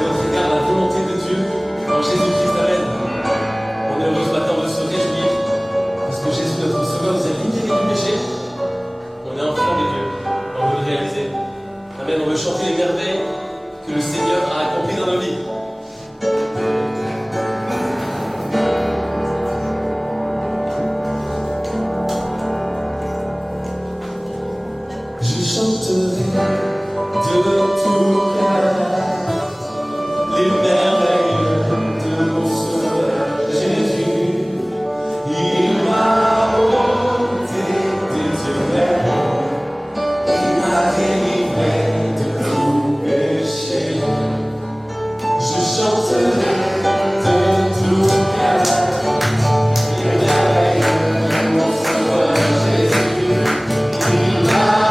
à votre égard la volonté de Dieu en Jésus-Christ. Amen. On est heureux ce matin de se réjouir parce que Jésus, notre Sauveur, nous a libérés du péché. On est enfants de Dieu. On veut le réaliser. Amen. On veut chanter les merveilles que le Seigneur a accomplies dans nos vies. Je chanterai de tout cœur les merveilles de mon Sauveur Jésus. Il m'a ôté des ténèbres, il m'a délivré de tout péché. Je chanterai de tout cœur les merveilles de mon Sauveur Jésus. Il m'a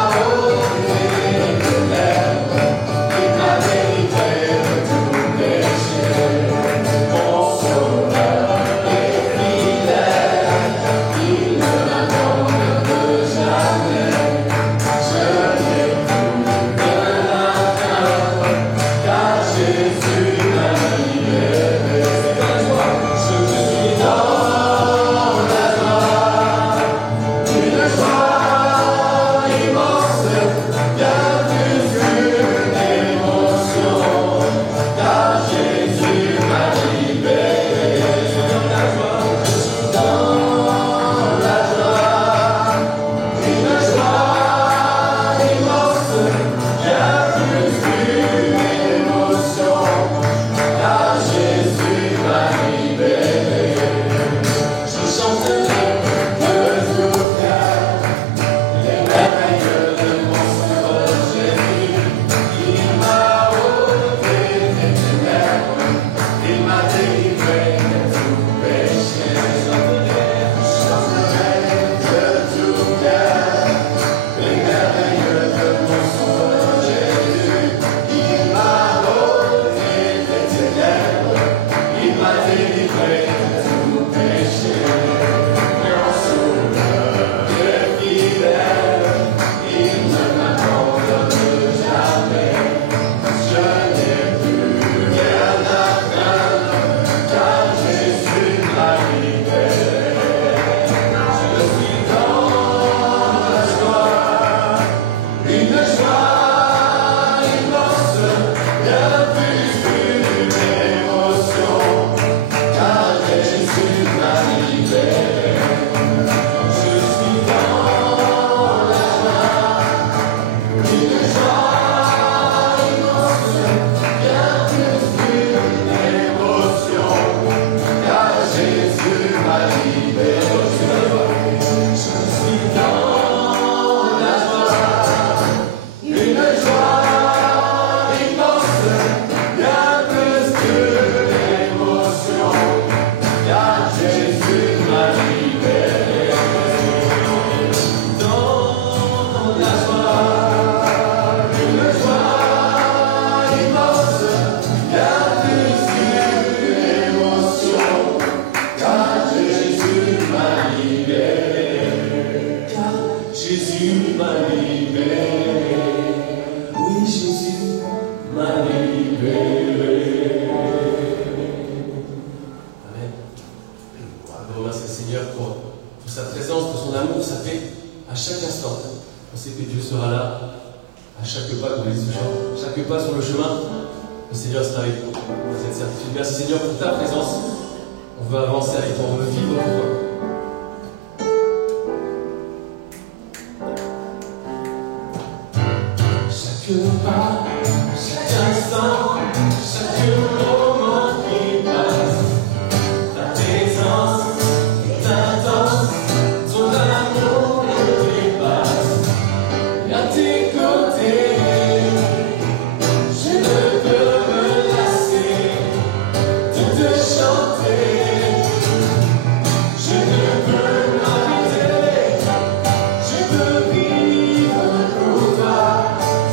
Je veux vivre pour toi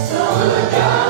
sans regard.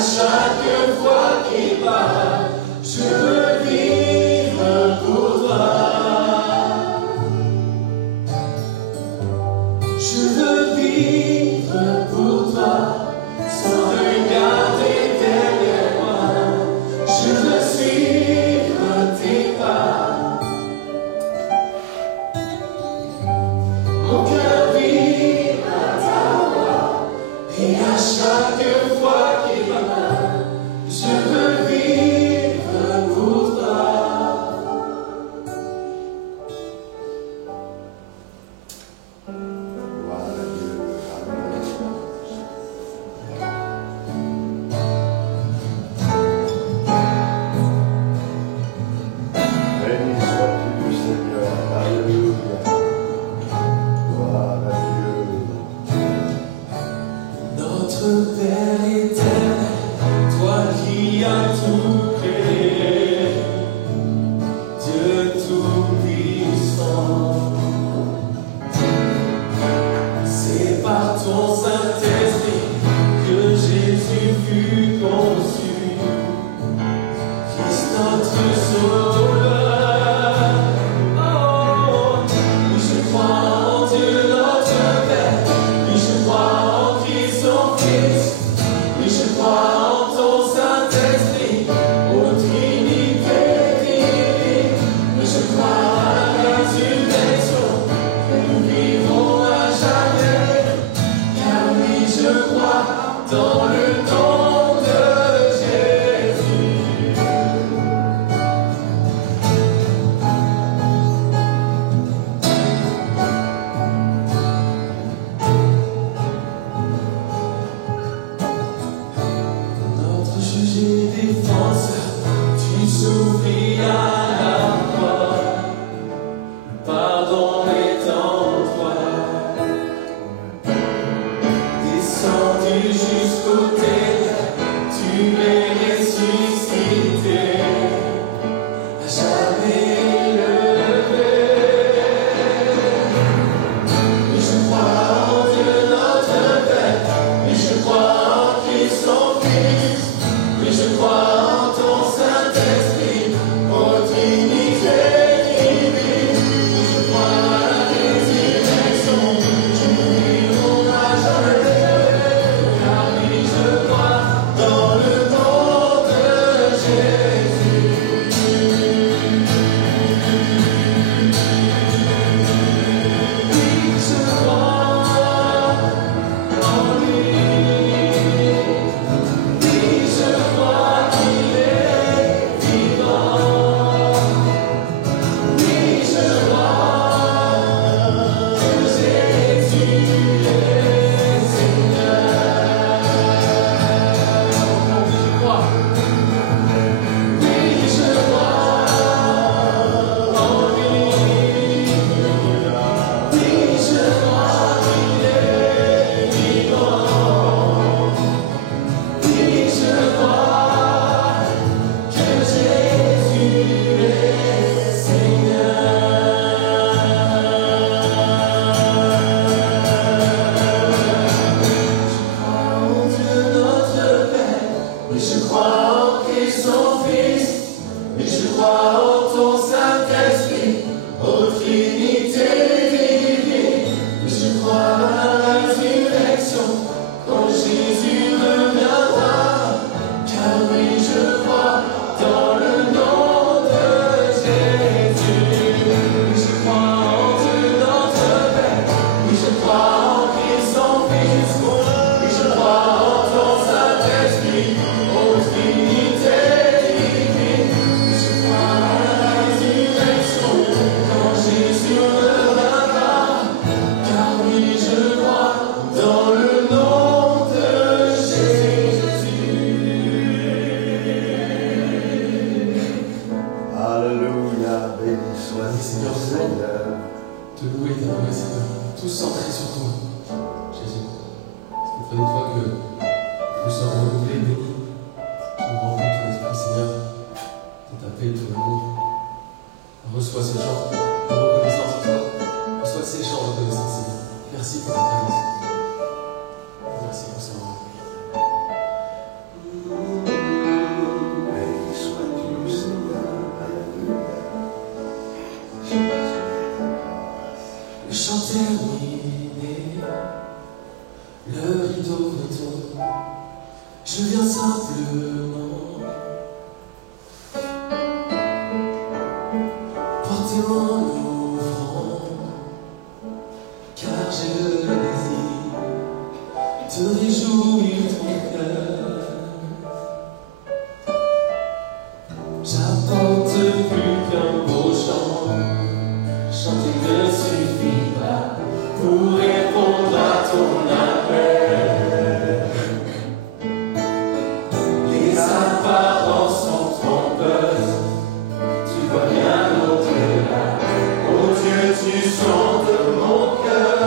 chaque fois qu'il parle, je veux vivre pour toi. Je veux vivre pour toi, sans regarder derrière moi. Je veux suivre tes pas. Mon cœur vibre à ta voix, et à chaque fois qu'il parle, je veux vivre pour toi. Béni sois-tu, Seigneur. Alléluia. Gloire à Dieu. Notre Père éternel, toi qui as tout créé, Dieu tout-puissant, c'est par ton Saint-Esprit que Jésus fut conçu, Christ notre Sauveur. Oh, oui, je crois en Dieu notre Père, oui, je crois en Christ son Fils, oui, je crois en ton Saint-Esprit, ô Trinité divine, oui, je crois à la résurrection, et nous vivrons à jamais, car oui, je crois dans le nom de Jésus. Notre juge et défenseur, tu souffris à la croix, pardon est en toi, descendu jusqu'au ténèbres, tu es ressuscité, à jamais élevé. Oui, je crois en Dieu notre Père, oui, je crois en Christ son Fils, oui, je crois en ton Saint-Esprit, ô Trinité divine, oui, je crois à la résurrection, nous vivrons à jamais, car oui, je crois dans le nom de Jésus. Oui, je crois en lui. Oui, je crois qu'il est vivant. Oui, je crois que Jésus est Seigneur. Oui, je crois. Oui, je crois en lui. Oui, je crois qu'il est vivant. Oui, je crois que Jésus est Seigneur. Je crois en Dieu notre Père, oui, je crois en Christ son Fils, oui, je crois en ton Saint-Esprit, ô Trinité divine, oui, je crois à la résurrection, quand Jésus reviendra, car oui, je crois dans le nom de Jésus. Oui, je crois en Dieu notre Père, oui, je crois en Christ son Fils, oui, je crois en ton Saint-Esprit, ô Trinité Portez mon offrande, car j'ai le désir de réjouir ton cœur. J'apporte plus qu'un beau chant, chanter ne suffit pas pour répondre à ton appel. Les apparences sont trompeuses, tu vois bien au-delà. Oh Dieu, tu sondes mon cœur.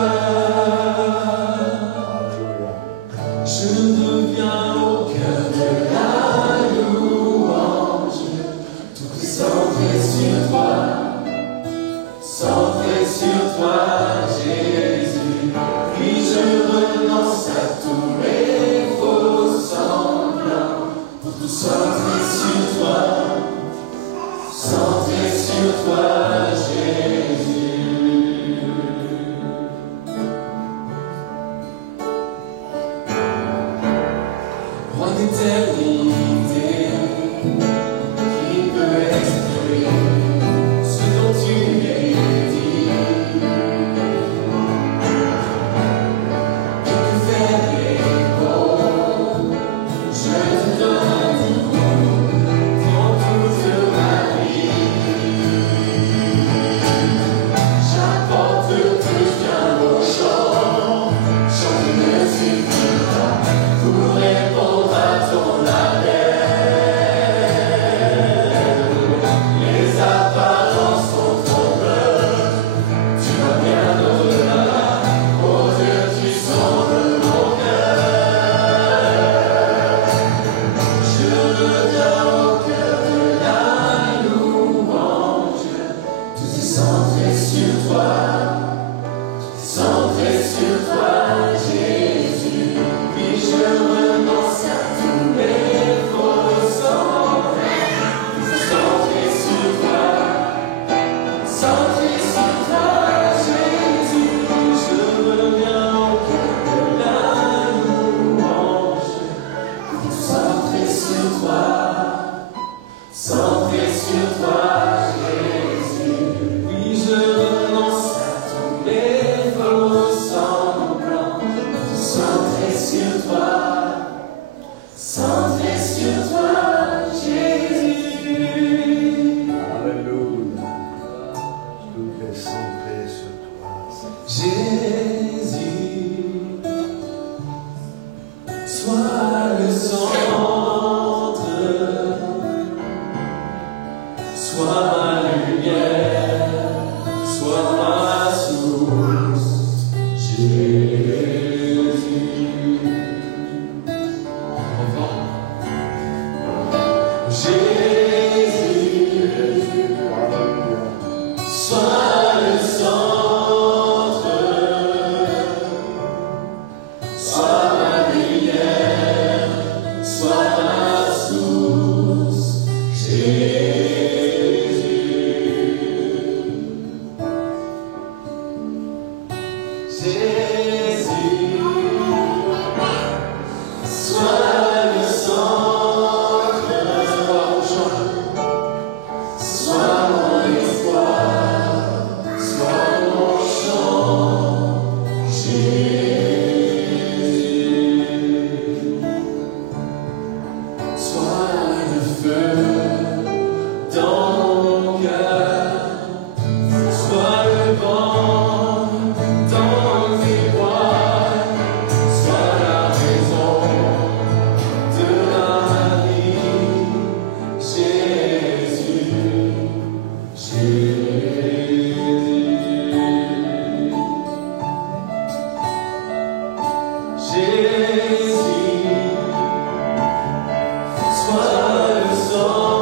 Je deviens au cœur de la louange, tout centré sur toi, Jésus. Puis je renonce à tous les faux semblants, pour tout centrer sur toi, Jésus. Roi d'éternité, qui peut exprimer ce dont tu es dit? Que faire l'écho? Je te donne tout dans toute ma vie. J'apporte plus qu'un beau chant, chant ne suffit pas pour répondre à ton appel. Les apparences sont trompeuses, tu vois bien au-delà. Oh Dieu, tu sondes mon cœur. Je reviens au cœur de la louange, tout est centré sur toi, Jésus. Puis je renonce à tous les faux semblants, centré sur toi, Jésus. Je reviens au cœur de la louange, centré sur toi, Jésus. Puis je renonce à tous les faux semblants, centré sur toi, Jésus. Alléluia. Tout est centré sur toi. Jésus, sois le centre, sois ma lumière, sois ma source, Jésus. Encore. Jésus, Alléluia. sois le centre, sois ma lumière, sois ma source, Jésus. Jésus, sois le centre, sois mon espoir, sois mon chant, Jésus. Sois le feu dans mon cœur, sois le vent dans mes voiles, sois la raison de la vie, Jésus, Jésus, sois le sang.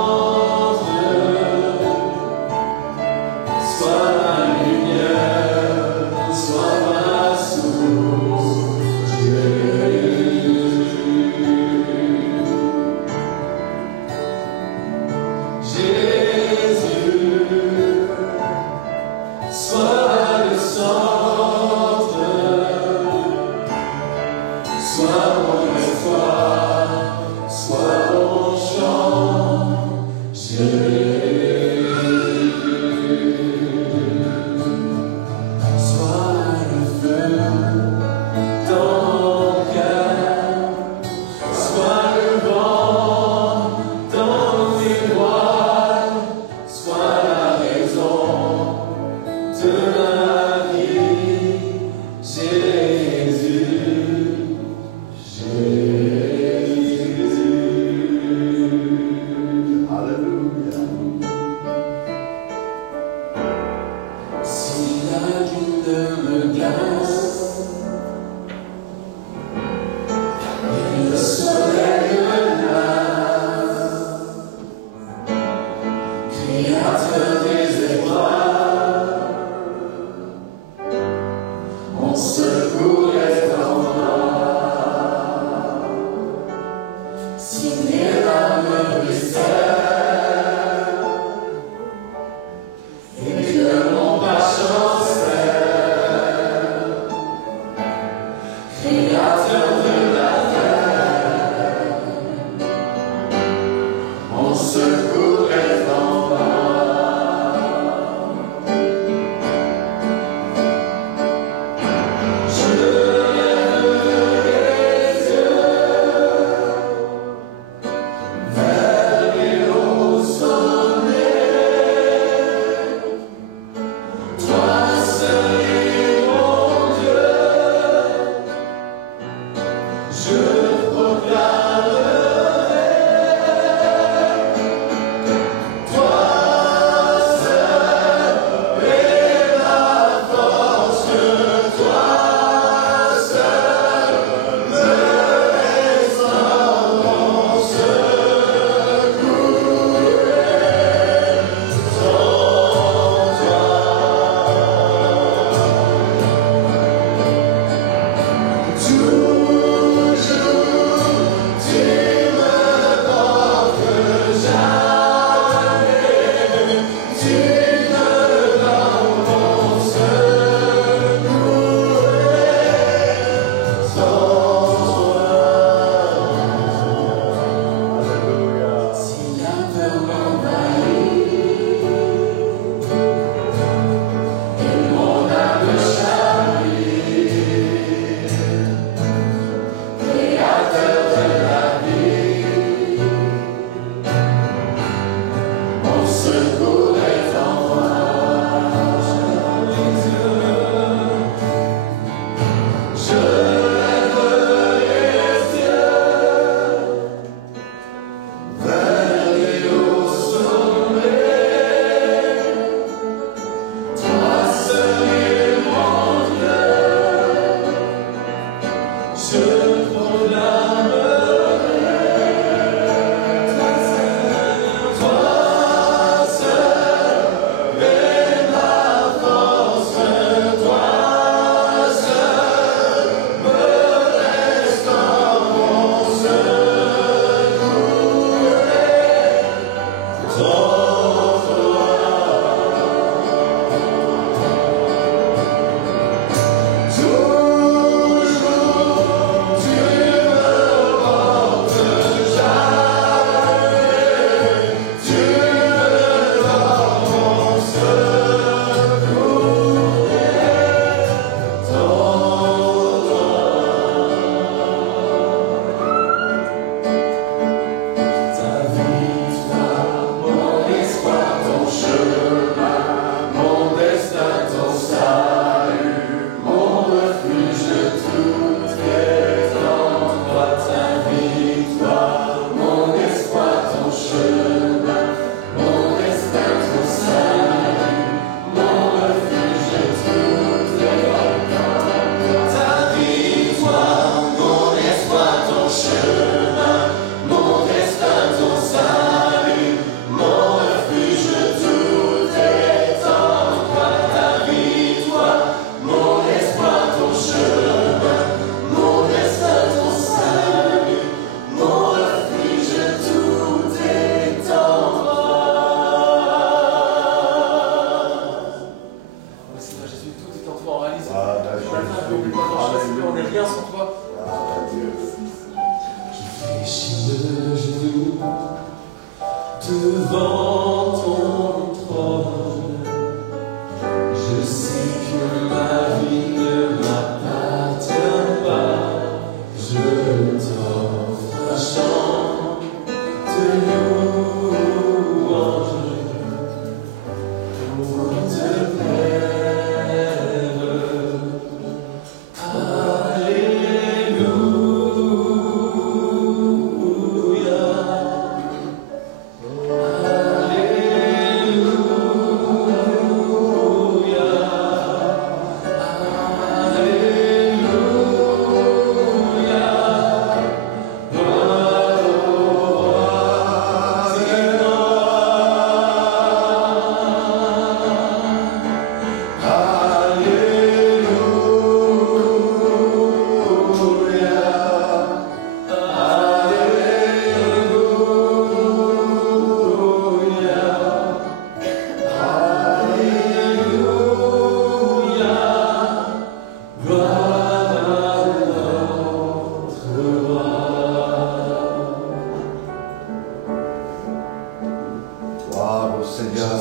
Seigneur.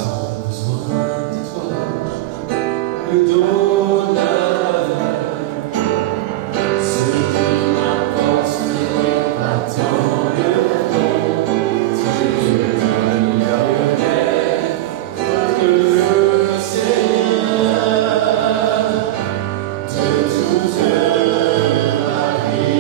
J'ai besoin de toi, le donneur, ce qui m'apporte ce pas tant le don. Tu es que le Seigneur de toute ma vie.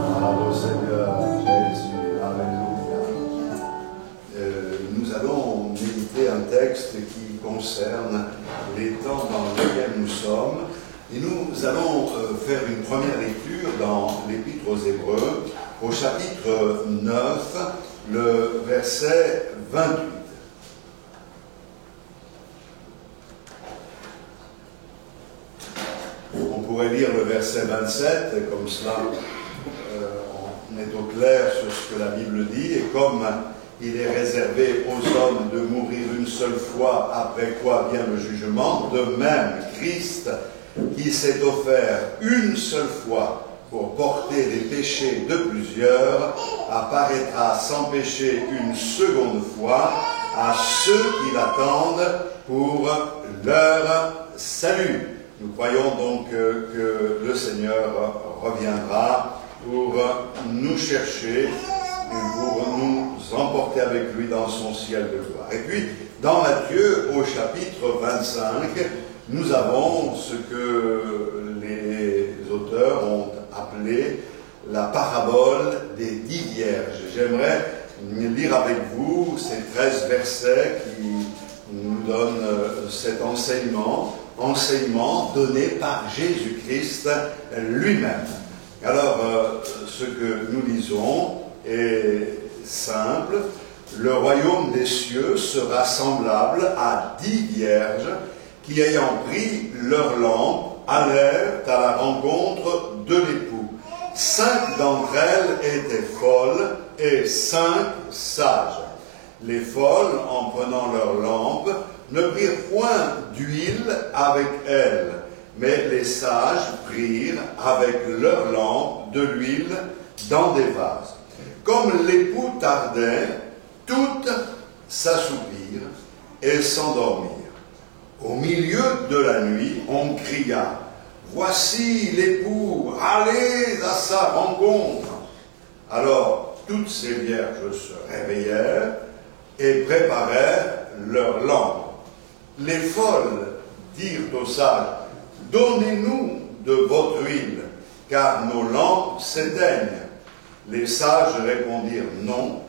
Bravo Seigneur Jésus, Alléluia. Nous allons méditer un texte qui concerne les temps dans lesquels nous sommes. Et nous allons faire une première lecture dans l'Épître aux Hébreux, au chapitre 9, le verset 28. On pourrait lire le verset 27, et comme cela, on est au clair sur ce que la Bible dit, et comme il est réservé aux hommes de mourir une seule fois, après quoi vient le jugement, de même, Christ, qui s'est offert une seule fois pour porter les péchés de plusieurs, apparaîtra sans péché une seconde fois à ceux qui l'attendent pour leur salut. Nous croyons donc que le Seigneur reviendra pour nous chercher et pour nous emporter avec lui dans son ciel de gloire. Et puis, dans Matthieu, au chapitre 25, nous avons ce que les auteurs ont appelé la parabole des 10 vierges. J'aimerais lire avec vous ces 13 versets qui nous donnent cet enseignement donné par Jésus-Christ lui-même. Alors, ce que nous lisons est simple. Le royaume des cieux sera semblable à 10 vierges qui, ayant pris leur lampe, allèrent à la rencontre de l'époux. 5 d'entre elles étaient folles et 5 sages. Les folles, en prenant leur lampe, ne prirent point d'huile avec elles, mais les sages prirent avec leur lampe de l'huile dans des vases. Comme l'époux tardait, toutes s'assoupirent et s'endormirent. Au milieu de la nuit, on cria « Voici l'époux, allez à sa rencontre !» Alors toutes ces vierges se réveillèrent et préparèrent leurs lampes. Les folles dirent aux sages « Donnez-nous de votre huile, car nos lampes s'éteignent. » Les sages répondirent « Non,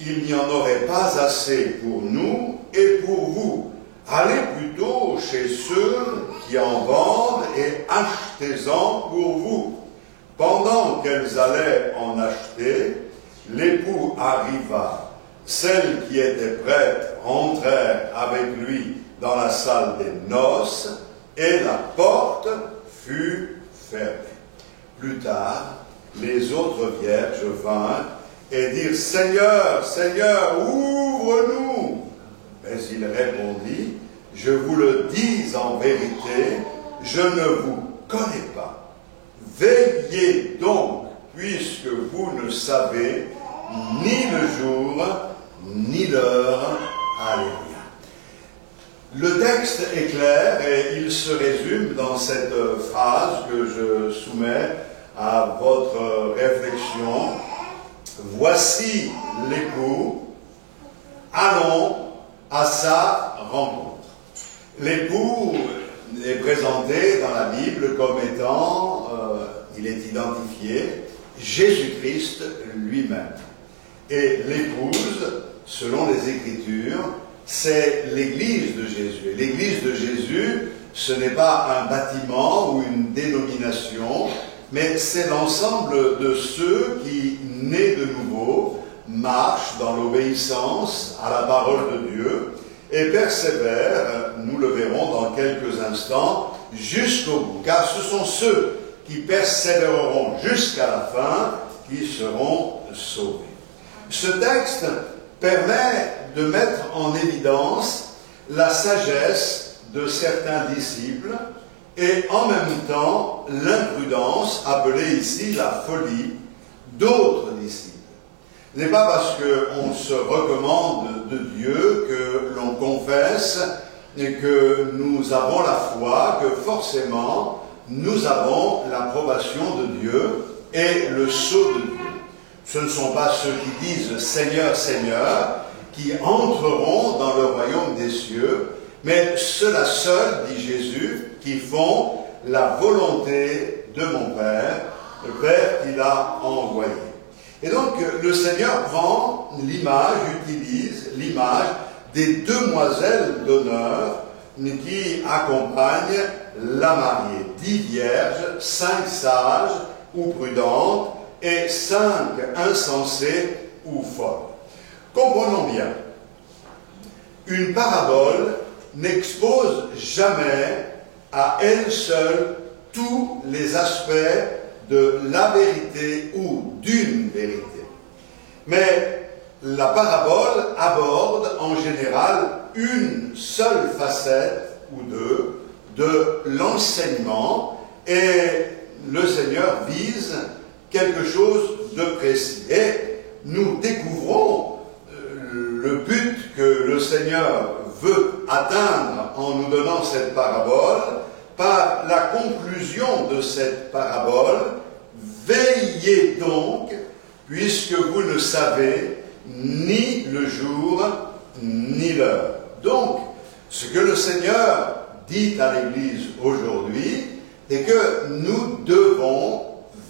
il n'y en aurait pas assez pour nous et pour vous. Allez plutôt chez ceux qui en vendent et achetez-en pour vous. » Pendant qu'elles allaient en acheter, l'époux arriva. Celles qui étaient prêtes rentrèrent avec lui dans la salle des noces, et la porte fut fermée. Plus tard, les autres vierges vinrent et dirent « Seigneur, Seigneur, ouvre-nous !» Mais il répondit « Je vous le dis en vérité, je ne vous connais pas. Veillez donc, puisque vous ne savez ni le jour, ni l'heure. » Alléluia. Le texte est clair et il se résume dans cette phrase que je soumets à votre réflexion. Voici l'époux, allons à sa rencontre. L'époux est présenté dans la Bible comme étant, il est identifié, Jésus-Christ lui-même. Et l'épouse, selon les Écritures, c'est l'Église de Jésus. Et l'Église de Jésus, ce n'est pas un bâtiment ou une dénomination, mais c'est l'ensemble de ceux qui, nés de nouveau, marchent dans l'obéissance à la parole de Dieu et persévèrent, nous le verrons dans quelques instants, jusqu'au bout. Car ce sont ceux qui persévéreront jusqu'à la fin qui seront sauvés. Ce texte permet de mettre en évidence la sagesse de certains disciples et en même temps l'imprudence, appelée ici la folie, d'autres disciples. Ce n'est pas parce qu'on se recommande de Dieu, que l'on confesse et que nous avons la foi, que forcément nous avons l'approbation de Dieu et le sceau de Dieu. Ce ne sont pas ceux qui disent « Seigneur, Seigneur » qui entreront dans le royaume des cieux, mais ceux-là seuls, dit Jésus, qui font la volonté de mon Père, le Père qui l'a envoyé. Et donc, le Seigneur prend l'image, utilise l'image des demoiselles d'honneur qui accompagnent la mariée. 10 vierges, 5 sages ou prudentes et 5 insensées ou folles. Comprenons bien, une parabole n'expose jamais à elle seule tous les aspects de la vérité ou d'une vérité. Mais la parabole aborde en général une seule facette ou deux de l'enseignement et le Seigneur vise quelque chose de précis. Et nous découvrons le but que le Seigneur veut atteindre en nous donnant cette parabole par la conclusion de cette parabole. Veillez donc, puisque vous ne savez ni le jour ni l'heure. Donc, ce que le Seigneur dit à l'Église aujourd'hui est que nous devons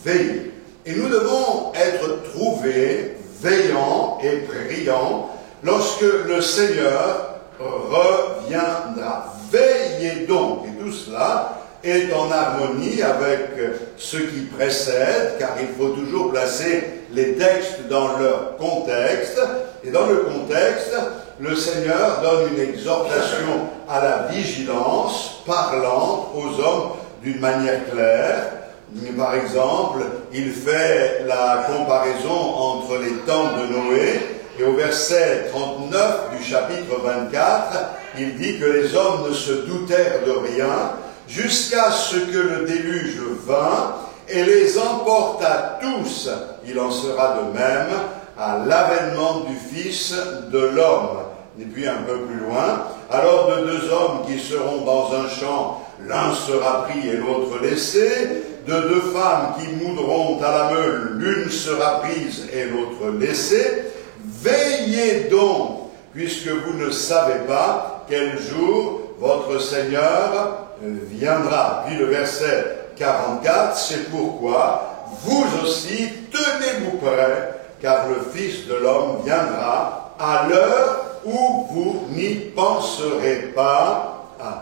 veiller. Et nous devons être trouvés veillants et brillants lorsque le Seigneur reviendra. Veillez donc, et tout cela est en harmonie avec ce qui précède, car il faut toujours placer les textes dans leur contexte, et dans le contexte, le Seigneur donne une exhortation à la vigilance, parlant aux hommes d'une manière claire. Par exemple, il fait la comparaison entre les temps de Noé, et au verset 39 du chapitre 24, il dit que les hommes ne se doutèrent de rien, jusqu'à ce que le déluge vint et les emporta tous. Il en sera de même à l'avènement du Fils de l'homme. Et puis un peu plus loin, alors de 2 hommes qui seront dans un champ, l'un sera pris et l'autre laissé, de 2 femmes qui moudront à la meule, l'une sera prise et l'autre laissée. Veillez donc, puisque vous ne savez pas quel jour votre Seigneur viendra. Puis le verset 44, c'est pourquoi vous aussi tenez-vous prêts, car le Fils de l'homme viendra à l'heure où vous n'y penserez pas. Amen.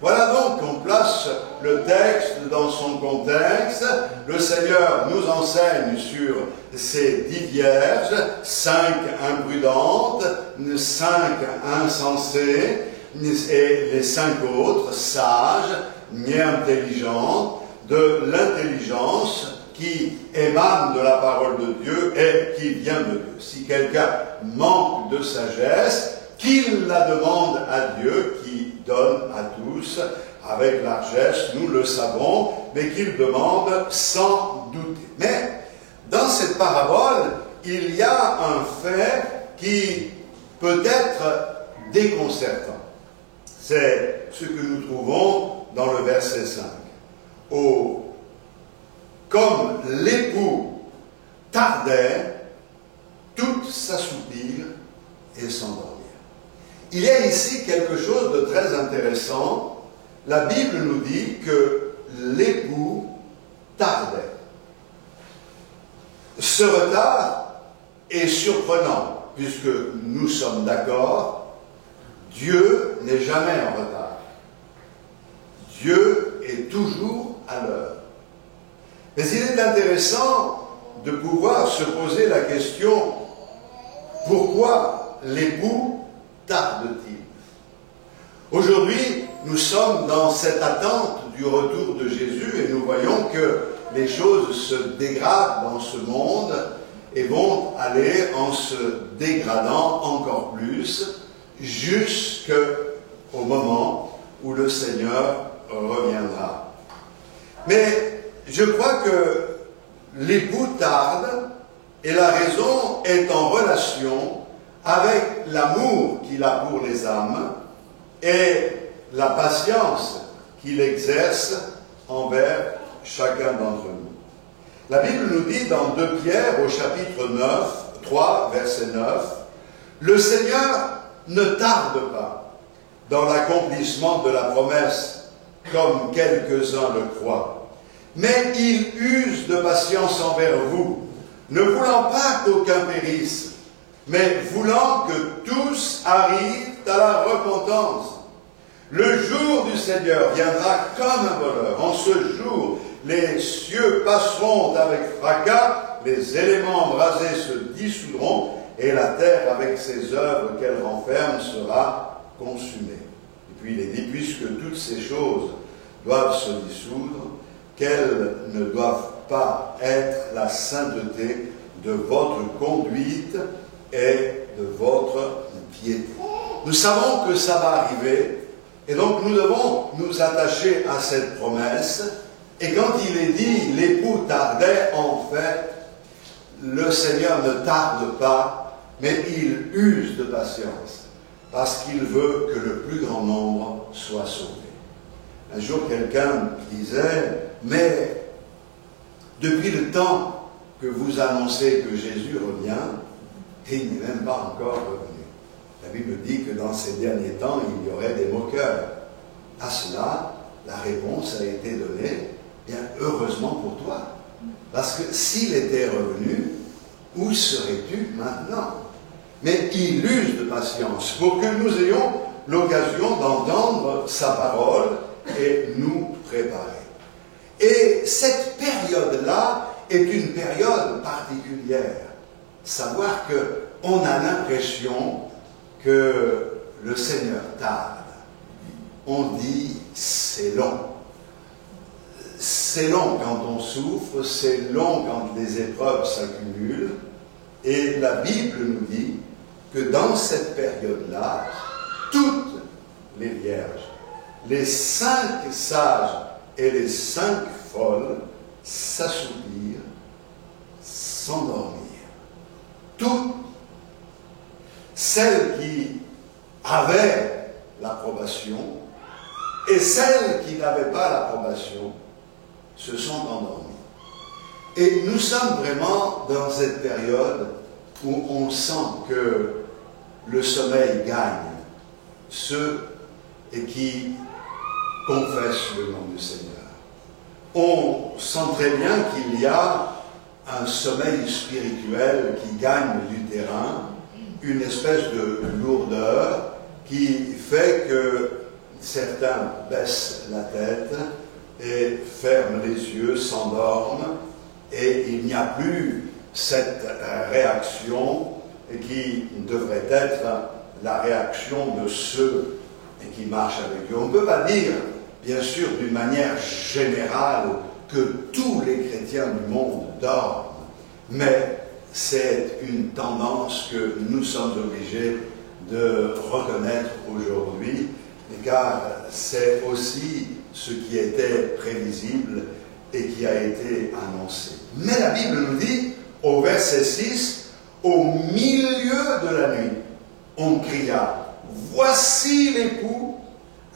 Voilà donc qu'on place le texte dans son contexte. Le Seigneur nous enseigne sur ces 10 vierges, 5 imprudentes, 5 insensées, et les 5 autres sages et intelligentes, de l'intelligence qui émane de la parole de Dieu et qui vient de Dieu. Si quelqu'un manque de sagesse, qu'il la demande à Dieu, qui donne à tous avec largesse, nous le savons, mais qu'il demande sans douter. Mais dans cette parabole, il y a un fait qui peut être déconcertant. C'est ce que nous trouvons dans le verset 5. Comme l'époux tardait, toutes s'assoupirent et s'endormirent. Il y a ici quelque chose de très intéressant. La Bible nous dit que l'époux tardait. Ce retard est surprenant, puisque nous sommes d'accord, Dieu n'est jamais en retard. Dieu est toujours à l'heure. Mais il est intéressant de pouvoir se poser la question, pourquoi l'époux tarde-t-il? Aujourd'hui, nous sommes dans cette attente du retour de Jésus et nous voyons que les choses se dégradent dans ce monde et vont aller en se dégradant encore plus jusqu'au moment où le Seigneur reviendra. Mais je crois que l'époux tarde et la raison est en relation avec l'amour qu'il a pour les âmes et la patience qu'il exerce envers chacun d'entre nous. La Bible nous dit dans 2 Pierre au chapitre 3, verset 9, « Le Seigneur ne tarde pas dans l'accomplissement de la promesse, comme quelques-uns le croient, mais il use de patience envers vous, ne voulant pas qu'aucun périsse, mais voulant que tous arrivent à la repentance. Le jour du Seigneur viendra comme un voleur. En ce jour, les cieux passeront avec fracas, les éléments embrasés se dissoudront, et la terre avec ses œuvres qu'elle renferme sera consumée. » Et puis il est dit, puisque toutes ces choses doivent se dissoudre, qu'elles ne doivent pas être la sainteté de votre conduite et de votre piété. Nous savons que ça va arriver, et donc nous devons nous attacher à cette promesse. Et quand il est dit, l'époux tardait, en fait, le Seigneur ne tarde pas, mais il use de patience, parce qu'il veut que le plus grand nombre soit sauvé. Un jour, quelqu'un disait, mais depuis le temps que vous annoncez que Jésus revient, il n'est même pas encore revenu. La Bible dit que dans ces derniers temps, il y aurait des moqueurs. À cela, la réponse a été donnée, bien heureusement pour toi. Parce que s'il était revenu, où serais-tu maintenant? Mais il use de patience pour que nous ayons l'occasion d'entendre sa parole et nous préparer. Et cette période-là est une période particulière. Savoir qu'on a l'impression que le Seigneur tarde. On dit c'est long. C'est long quand on souffre, c'est long quand les épreuves s'accumulent. Et la Bible nous dit que dans cette période-là, toutes les vierges, les 5 sages et les 5 folles s'assoupirent, s'endormirent. Toutes celles qui avaient l'approbation et celles qui n'avaient pas l'approbation se sont endormies. Et nous sommes vraiment dans cette période où on sent que le sommeil gagne ceux qui confessent le nom du Seigneur. On sent très bien qu'il y a un sommeil spirituel qui gagne du terrain, une espèce de lourdeur qui fait que certains baissent la tête et ferment les yeux, s'endorment, et il n'y a plus cette réaction qui devrait être la réaction de ceux qui marchent avec Dieu. On ne peut pas dire, bien sûr, d'une manière générale, que tous les chrétiens du monde dorment, mais c'est une tendance que nous sommes obligés de reconnaître aujourd'hui, car c'est aussi ce qui était prévisible et qui a été annoncé. Mais la Bible nous dit, au verset 6, « Au milieu de la nuit, on cria, « Voici l'époux,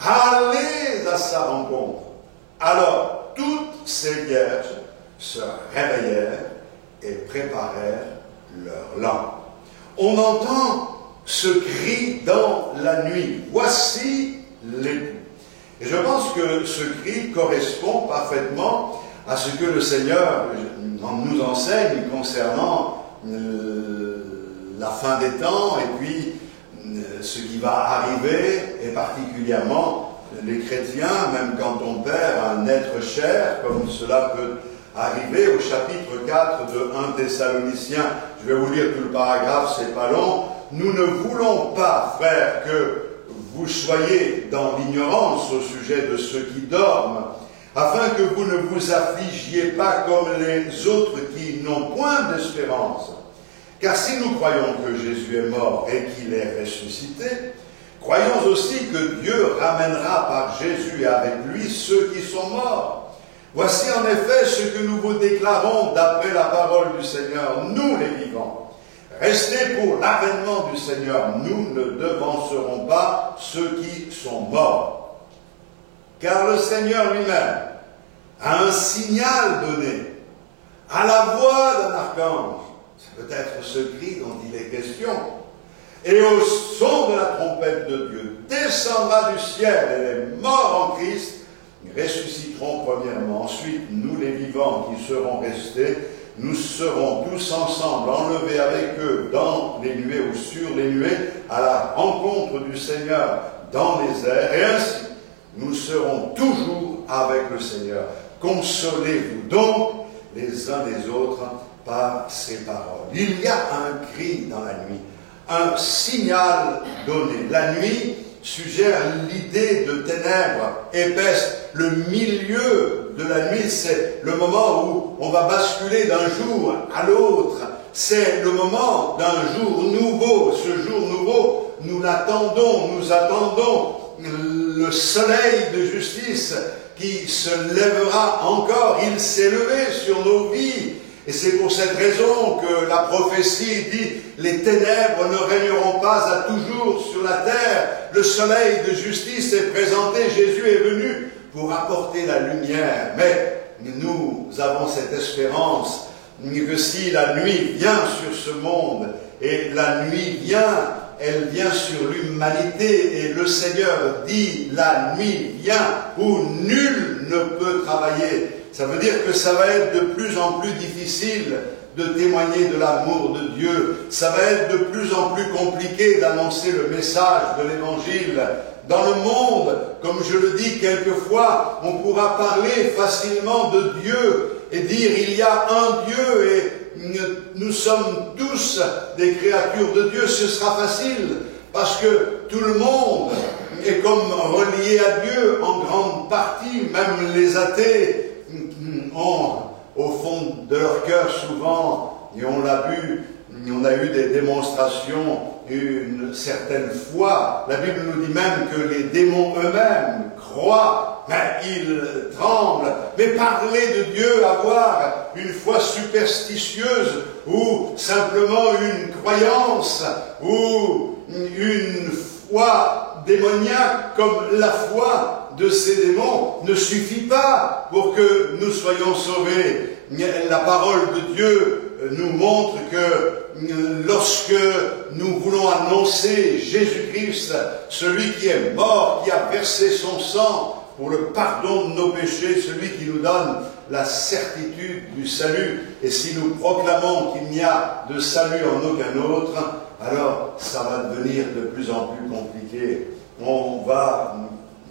allez à sa rencontre. » Alors, toutes ces vierges se réveillèrent et préparèrent leur lampe. On entend ce cri dans la nuit, « Voici l'époux. » Et je pense que ce cri correspond parfaitement à ce que le Seigneur nous enseigne concernant la fin des temps et puis ce qui va arriver, et particulièrement les chrétiens, même quand on perd un être cher, comme cela peut arriver au chapitre 4 de 1 Thessaloniciens. Je vais vous lire tout le paragraphe, c'est pas long. Nous ne voulons pas, frères, que vous soyez dans l'ignorance au sujet de ceux qui dorment, afin que vous ne vous affligiez pas comme les autres qui n'ont point d'espérance. Car si nous croyons que Jésus est mort et qu'il est ressuscité, croyons aussi que Dieu ramènera par Jésus et avec lui ceux qui sont morts. Voici en effet ce que nous vous déclarons d'après la parole du Seigneur, nous les vivants. Restez pour l'avènement du Seigneur, nous ne devancerons pas ceux qui sont morts. Car le Seigneur lui-même a un signal donné, à la voix d'un archange, c'est peut-être ce cri dont il est question, et au son de la trompette de Dieu, descendra du ciel, et les morts en Christ ressusciteront premièrement. Ensuite, nous les vivants qui serons restés, nous serons tous ensemble enlevés avec eux dans les nuées ou sur les nuées à la rencontre du Seigneur dans les airs, et ainsi nous serons toujours avec le Seigneur. Consolez-vous donc les uns des autres par ces paroles. Il y a un cri dans la nuit, un signal donné. La nuit suggère l'idée de ténèbres épaisses. Le milieu de la nuit, c'est le moment où on va basculer d'un jour à l'autre. C'est le moment d'un jour nouveau. Ce jour nouveau, nous l'attendons, nous attendons le soleil de justice qui se lèvera encore. Il s'est levé sur nos vies. Et c'est pour cette raison que la prophétie dit « Les ténèbres ne régneront pas à toujours sur la terre. Le soleil de justice est présenté. Jésus est venu pour apporter la lumière. » Mais nous avons cette espérance que si la nuit vient sur ce monde, et la nuit vient, elle vient sur l'humanité, et le Seigneur dit « La nuit vient où nul ne peut travailler ». Ça veut dire que ça va être de plus en plus difficile de témoigner de l'amour de Dieu. Ça va être de plus en plus compliqué d'annoncer le message de l'Évangile. Dans le monde, comme je le dis quelquefois, on pourra parler facilement de Dieu et dire il y a un Dieu et nous sommes tous des créatures de Dieu. Ce sera facile parce que tout le monde est comme relié à Dieu en grande partie, même les athées ont au fond de leur cœur souvent, et on l'a vu, on a eu des démonstrations, une certaine foi. La Bible nous dit même que les démons eux-mêmes croient, mais ils tremblent. Mais parler de Dieu, avoir une foi superstitieuse, ou simplement une croyance, ou une foi démoniaque comme la foi de ces démons ne suffit pas pour que nous soyons sauvés. La parole de Dieu nous montre que lorsque nous voulons annoncer Jésus-Christ, celui qui est mort, qui a versé son sang pour le pardon de nos péchés, celui qui nous donne la certitude du salut, et si nous proclamons qu'il n'y a de salut en aucun autre, alors ça va devenir de plus en plus compliqué. On va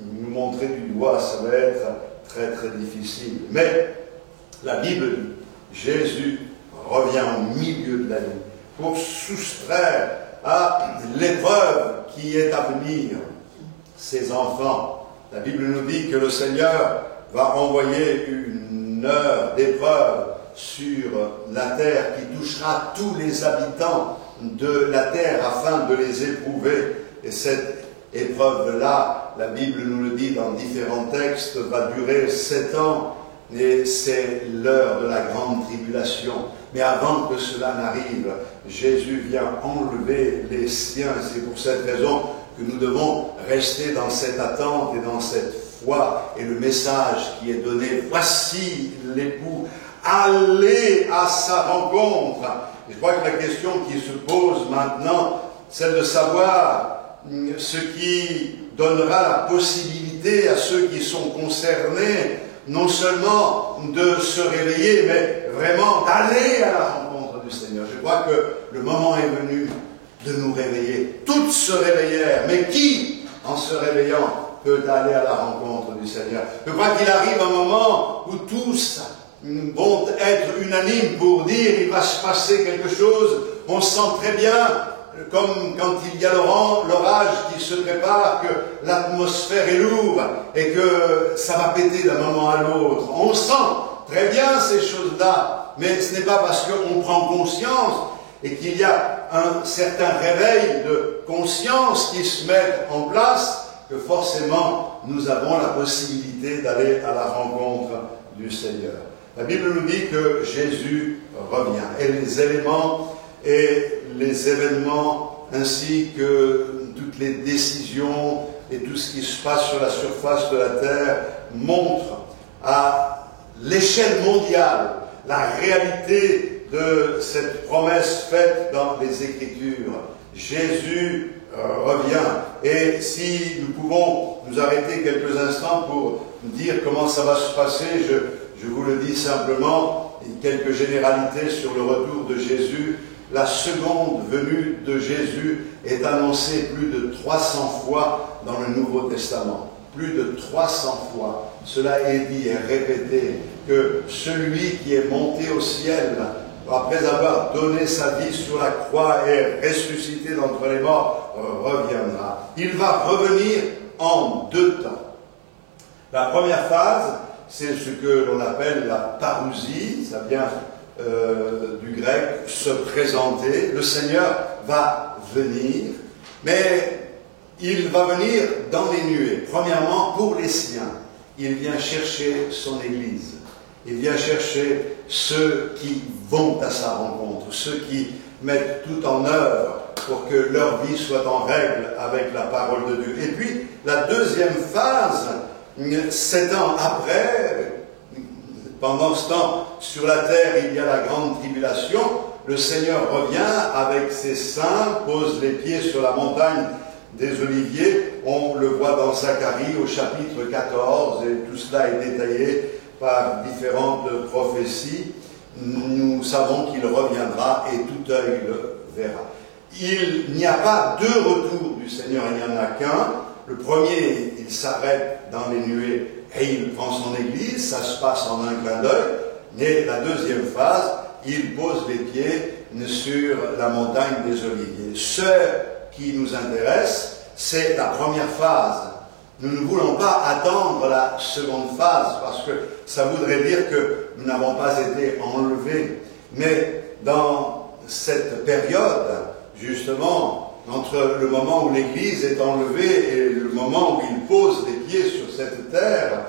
nous montrer du doigt, ça va être très très difficile. Mais la Bible dit, Jésus revient au milieu de la nuit pour soustraire à l'épreuve qui est à venir ses enfants. La Bible nous dit que le Seigneur va envoyer une heure d'épreuve sur la terre qui touchera tous les habitants de la terre afin de les éprouver. Et cette épreuve-là, la Bible nous le dit dans différents textes, va durer 7 ans, et c'est l'heure de la grande tribulation. Mais avant que cela n'arrive, Jésus vient enlever les siens, et c'est pour cette raison que nous devons rester dans cette attente et dans cette foi, et le message qui est donné, voici l'époux, allez à sa rencontre. Et je crois que la question qui se pose maintenant, c'est de savoir ce qui donnera la possibilité à ceux qui sont concernés, non seulement de se réveiller, mais vraiment d'aller à la rencontre du Seigneur. Je crois que le moment est venu de nous réveiller. Toutes se réveillèrent, mais qui, en se réveillant, peut aller à la rencontre du Seigneur? Je crois qu'il arrive un moment où tous vont être unanimes pour dire il va se passer quelque chose. On sent très bien, comme quand il y a l'orage qui se prépare, que l'atmosphère est lourde et que ça va péter d'un moment à l'autre. On sent très bien ces choses-là, mais ce n'est pas parce qu'on prend conscience et qu'il y a un certain réveil de conscience qui se met en place que forcément nous avons la possibilité d'aller à la rencontre du Seigneur. La Bible nous dit que Jésus revient et les éléments et les événements ainsi que toutes les décisions et tout ce qui se passe sur la surface de la terre montrent à l'échelle mondiale la réalité de cette promesse faite dans les Écritures. Jésus revient. Et si nous pouvons nous arrêter quelques instants pour dire comment ça va se passer, je vous le dis simplement, quelques généralités sur le retour de Jésus. La seconde venue de Jésus est annoncée plus de 300 fois dans le Nouveau Testament. Plus de 300 fois. Cela est dit et répété que celui qui est monté au ciel, après avoir donné sa vie sur la croix et ressuscité d'entre les morts, reviendra. Il va revenir en deux temps. La première phase, c'est ce que l'on appelle la parousie, ça vient du grec se présenter. Le Seigneur va venir, mais il va venir dans les nuées. Premièrement, pour les siens, il vient chercher son Église. Il vient chercher ceux qui vont à sa rencontre, ceux qui mettent tout en œuvre pour que leur vie soit en règle avec la parole de Dieu. Et puis, la deuxième phase, 7 ans après, pendant ce temps, sur la terre, il y a la grande tribulation. Le Seigneur revient avec ses saints, pose les pieds sur la montagne des Oliviers. On le voit dans Zacharie au chapitre 14, et tout cela est détaillé par différentes prophéties. Nous savons qu'il reviendra et tout œil le verra. Il n'y a pas deux retours du Seigneur, il n'y en a qu'un. Le premier, il s'arrête dans les nuées et il prend son Église, ça se passe en un clin d'œil. Mais la deuxième phase, il pose les pieds sur la montagne des Oliviers. Ce qui nous intéresse, c'est la première phase. Nous ne voulons pas attendre la seconde phase, parce que ça voudrait dire que nous n'avons pas été enlevés. Mais dans cette période, justement, entre le moment où l'Église est enlevée et le moment où il pose les pieds sur cette terre,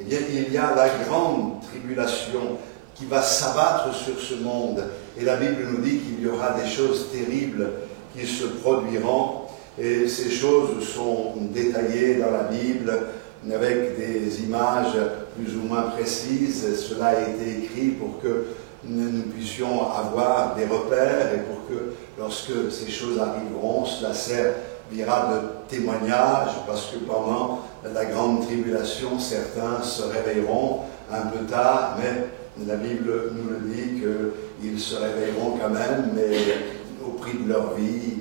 eh bien, il y a la grande tribulation qui va s'abattre sur ce monde. Et la Bible nous dit qu'il y aura des choses terribles qui se produiront. Et ces choses sont détaillées dans la Bible avec des images plus ou moins précises. Cela a été écrit pour que nous puissions avoir des repères et pour que lorsque ces choses arriveront, cela servira de témoignage, parce que pendant la grande tribulation, certains se réveilleront un peu tard, mais la Bible nous le dit qu'ils se réveilleront quand même, mais au prix de leur vie,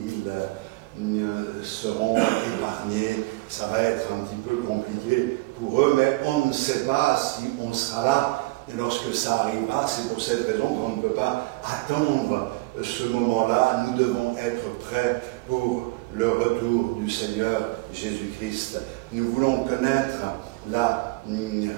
ils seront épargnés. Ça va être un petit peu compliqué pour eux, mais on ne sait pas si on sera là et lorsque ça arrivera. C'est pour cette raison qu'on ne peut pas attendre ce moment-là. Nous devons être prêts pour le retour du Seigneur Jésus-Christ. Nous voulons connaître la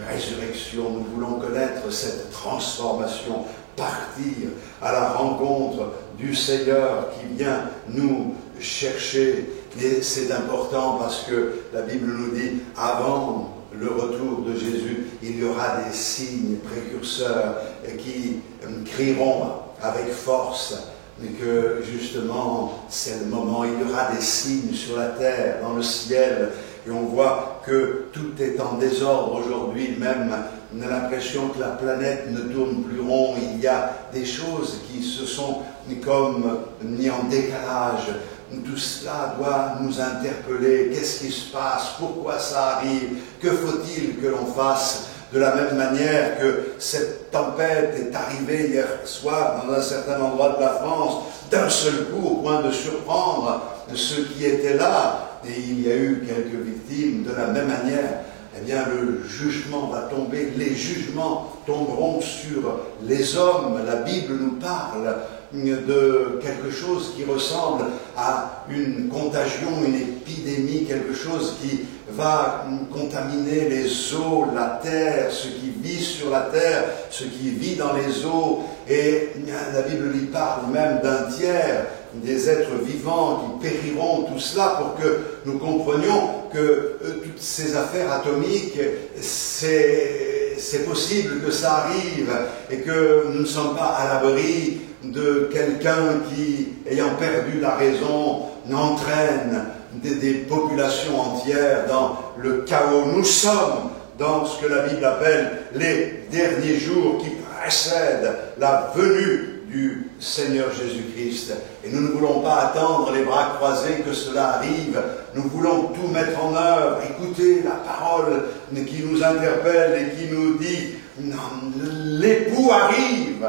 résurrection, nous voulons connaître cette transformation, partir à la rencontre du Seigneur qui vient nous chercher. Et c'est important parce que la Bible nous dit, avant le retour de Jésus, il y aura des signes précurseurs qui crieront avec force, mais que justement c'est le moment. Il y aura des signes sur la terre, dans le ciel, et on voit que tout est en désordre aujourd'hui. Même on a l'impression que la planète ne tourne plus rond. Il y a des choses qui se sont comme mis en décalage. Tout cela doit nous interpeller. Qu'est-ce qui se passe? Pourquoi ça arrive? Que faut-il que l'on fasse? De la même manière que cette tempête est arrivée hier soir dans un certain endroit de la France, d'un seul coup, au point de surprendre ceux qui étaient là, et il y a eu quelques victimes, de la même manière, eh bien, le jugement va tomber, les jugements tomberont sur les hommes. La Bible nous parle de quelque chose qui ressemble à une contagion, une épidémie, quelque chose qui va contaminer les eaux, la terre, ce qui vit sur la terre, ce qui vit dans les eaux. Et la Bible lui parle même d'un tiers des êtres vivants qui périront, tout cela pour que nous comprenions que toutes ces affaires atomiques, c'est possible que ça arrive et que nous ne sommes pas à l'abri de quelqu'un qui, ayant perdu la raison, entraîne des populations entières dans le chaos. Nous sommes dans ce que la Bible appelle les derniers jours qui précèdent la venue du Seigneur Jésus-Christ. Et nous ne voulons pas attendre les bras croisés que cela arrive. Nous voulons tout mettre en œuvre. Écoutez la parole qui nous interpelle et qui nous dit « L'époux arrive,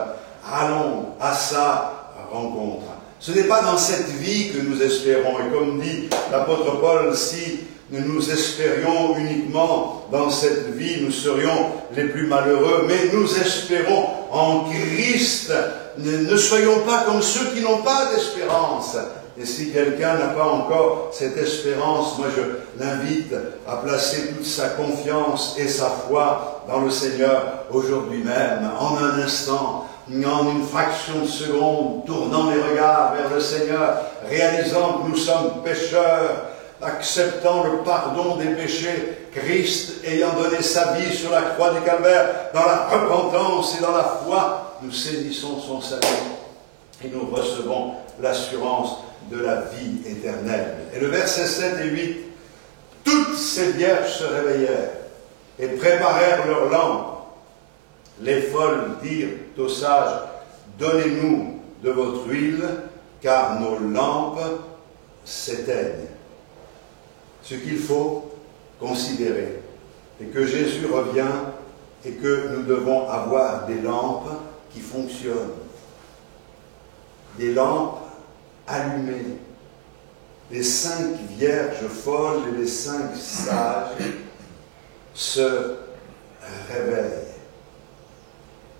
allons à sa rencontre ». Ce n'est pas dans cette vie que nous espérons. Et comme dit l'apôtre Paul, si nous espérions uniquement dans cette vie, nous serions les plus malheureux. Mais nous espérons en Christ. Ne soyons pas comme ceux qui n'ont pas d'espérance. Et si quelqu'un n'a pas encore cette espérance, moi je l'invite à placer toute sa confiance et sa foi dans le Seigneur aujourd'hui même, en un instant, en une fraction de seconde, tournant les regards vers le Seigneur, réalisant que nous sommes pécheurs, acceptant le pardon des péchés, Christ ayant donné sa vie sur la croix du Calvaire, dans la repentance et dans la foi, nous saisissons son salut et nous recevons l'assurance de la vie éternelle. Et le verset 7 et 8, toutes ces vierges se réveillèrent et préparèrent leurs lampes. Les folles dirent aux sages, donnez-nous de votre huile, car nos lampes s'éteignent. Ce qu'il faut considérer est que Jésus revient et que nous devons avoir des lampes qui fonctionnent, des lampes allumées. Les 5 vierges folles et les 5 sages se réveillent.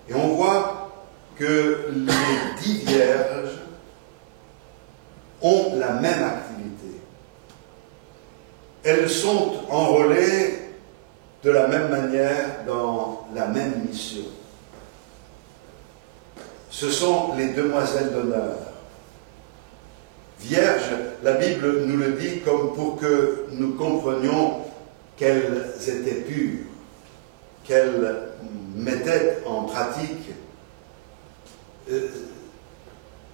Et on voit que les 10 vierges ont la même activité. Elles sont enrôlées de la même manière dans la même mission. Ce sont les demoiselles d'honneur. Vierges, la Bible nous le dit comme pour que nous comprenions qu'elles étaient pures, qu'elles mettaient en pratique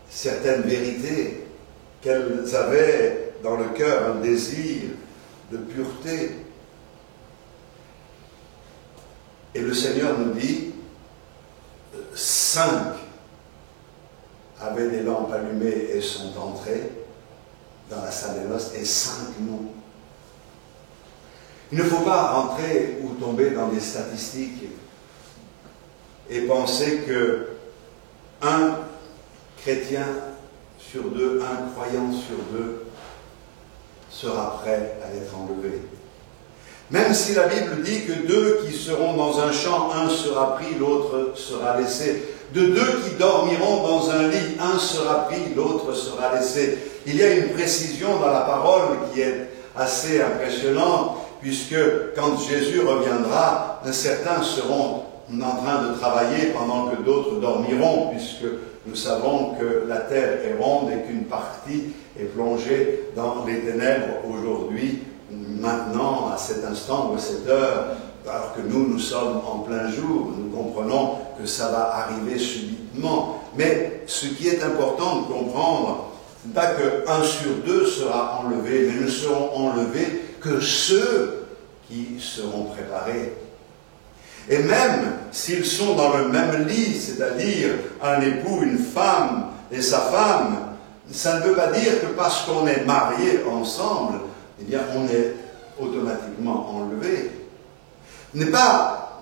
certaines vérités, qu'elles avaient dans le cœur un désir de pureté. Et le Seigneur nous dit, 5 avaient des lampes allumées et sont entrés dans la salle des noces, et 5 non. Il ne faut pas rentrer ou tomber dans des statistiques et penser que un chrétien sur 2, un croyant sur 2 sera prêt à être enlevé. Même si la Bible dit que 2 qui seront dans un champ, un sera pris, l'autre sera laissé. De 2 qui dormiront dans un lit, un sera pris, l'autre sera laissé. Il y a une précision dans la parole qui est assez impressionnante, puisque quand Jésus reviendra, certains seront en train de travailler pendant que d'autres dormiront, puisque nous savons que la terre est ronde et qu'une partie est plongée dans les ténèbres aujourd'hui, maintenant, à cet instant ou à cette heure, alors que nous sommes en plein jour. Nous comprenons que ça va arriver subitement. Mais ce qui est important de comprendre, ce n'est pas que 1 sur 2 sera enlevé, mais ne seront enlevés que ceux qui seront préparés. Et même s'ils sont dans le même lit, c'est-à-dire un époux, une femme et sa femme, ça ne veut pas dire que parce qu'on est mariés ensemble, eh bien on est automatiquement enlevé. Ce n'est pas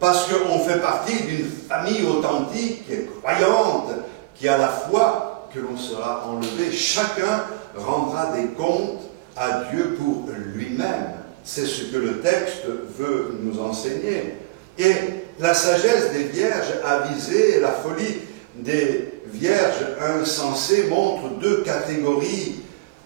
parce qu'on fait partie d'une famille authentique, croyante, qui a la foi que l'on sera enlevé. Chacun rendra des comptes à Dieu pour lui-même. C'est ce que le texte veut nous enseigner. Et la sagesse des vierges avisées et la folie des vierges insensées montrent deux catégories.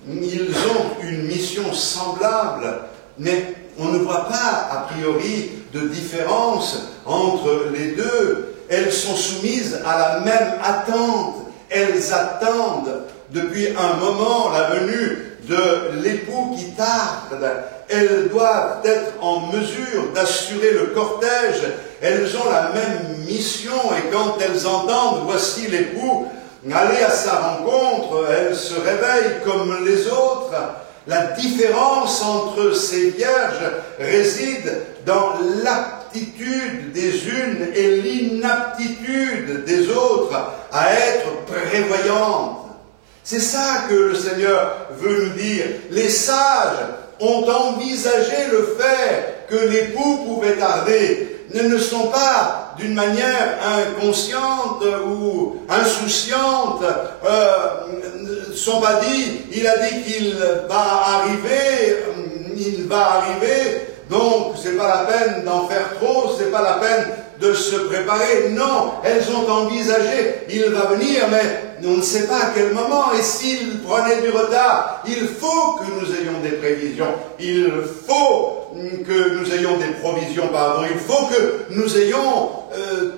Ils ont une mission semblable, mais on ne voit pas a priori de différence entre les deux. Elles sont soumises à la même attente. Elles attendent depuis un moment la venue de l'époux qui tarde. Elles doivent être en mesure d'assurer le cortège. Elles ont la même mission et quand elles entendent « voici l'époux », aller à sa rencontre, elles se réveillent comme les autres. La différence entre ces vierges réside dans l'aptitude des unes et l'inaptitude des autres à être prévoyantes. C'est ça que le Seigneur veut nous dire. Les sages ont envisagé le fait que l'époux pouvait tarder. Ne sont pas d'une manière inconsciente ou insouciante, ne sont pas dit, il a dit qu'il va arriver, donc c'est pas la peine d'en faire trop, c'est pas la peine de se préparer. Non, elles ont envisagé, il va venir, mais on ne sait pas à quel moment, et s'il prenait du retard, il faut que nous ayons des prévisions, il faut que nous ayons des provisions, il faut que nous ayons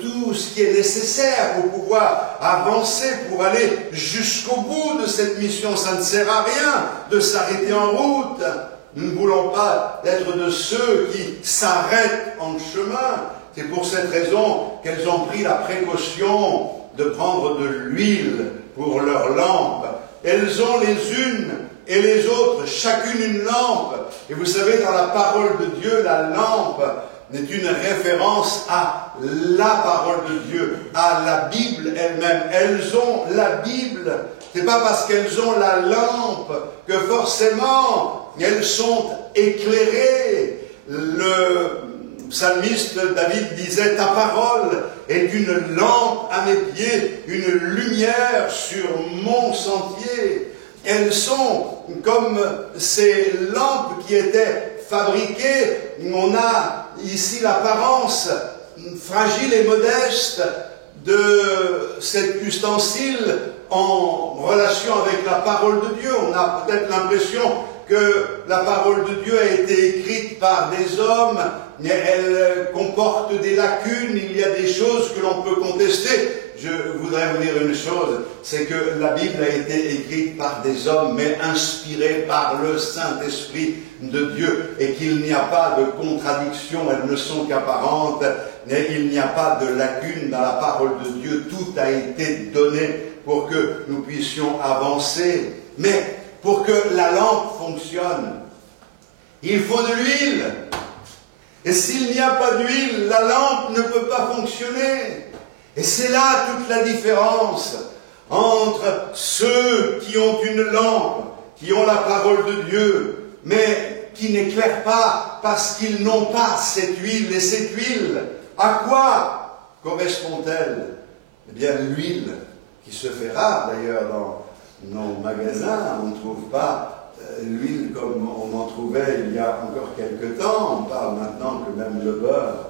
tout ce qui est nécessaire pour pouvoir avancer, pour aller jusqu'au bout de cette mission. Ça ne sert à rien de s'arrêter en route. Nous ne voulons pas être de ceux qui s'arrêtent en chemin. C'est pour cette raison qu'elles ont pris la précaution de prendre de l'huile pour leurs lampes. Elles ont les unes et les autres, chacune une lampe. Et vous savez, dans la parole de Dieu, la lampe est une référence à la parole de Dieu, à la Bible elle-même. Elles ont la Bible. Ce n'est pas parce qu'elles ont la lampe que forcément elles sont éclairées. Le psalmiste David disait « Ta parole est une lampe à mes pieds, une lumière sur mon sentier. » Elles sont comme ces lampes qui étaient fabriquées. On a ici l'apparence fragile et modeste de cet ustensile en relation avec la parole de Dieu. On a peut-être l'impression que la parole de Dieu a été écrite par des hommes, mais elle comporte des lacunes, il y a des choses que l'on peut contester. Je voudrais vous dire une chose, c'est que la Bible a été écrite par des hommes, mais inspirée par le Saint-Esprit de Dieu, et qu'il n'y a pas de contradiction, elles ne sont qu'apparentes, mais il n'y a pas de lacune dans la parole de Dieu. Tout a été donné pour que nous puissions avancer. Mais pour que la lampe fonctionne, il faut de l'huile. Et s'il n'y a pas d'huile, la lampe ne peut pas fonctionner. Et c'est là toute la différence entre ceux qui ont une lampe, qui ont la parole de Dieu, mais qui n'éclairent pas parce qu'ils n'ont pas cette huile. Et cette huile, à quoi correspond-elle? Eh bien, l'huile qui se fait rare d'ailleurs dans nos magasins. On ne trouve pas l'huile comme on en trouvait il y a encore quelque temps. On parle maintenant que même le beurre,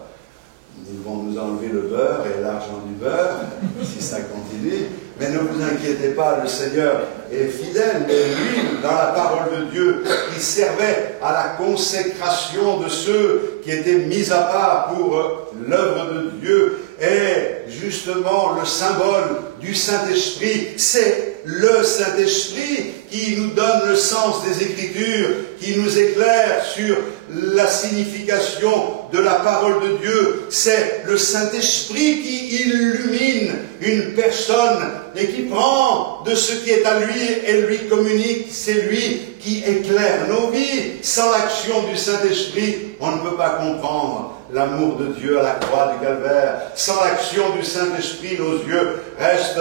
ils vont nous enlever le beurre et l'argent du beurre, si ça continue. Mais ne vous inquiétez pas, le Seigneur est fidèle. Mais l'huile, dans la parole de Dieu, qui servait à la consécration de ceux qui étaient mis à part pour l'œuvre de Dieu, est justement le symbole du Saint-Esprit. C'est le Saint-Esprit qui nous donne le sens des Écritures, qui nous éclaire sur la signification de la parole de Dieu. C'est le Saint-Esprit qui illumine une personne et qui prend de ce qui est à lui et lui communique. C'est lui qui éclaire nos vies. Sans l'action du Saint-Esprit, on ne peut pas comprendre l'amour de Dieu à la croix du Calvaire. Sans l'action du Saint-Esprit, nos yeux restent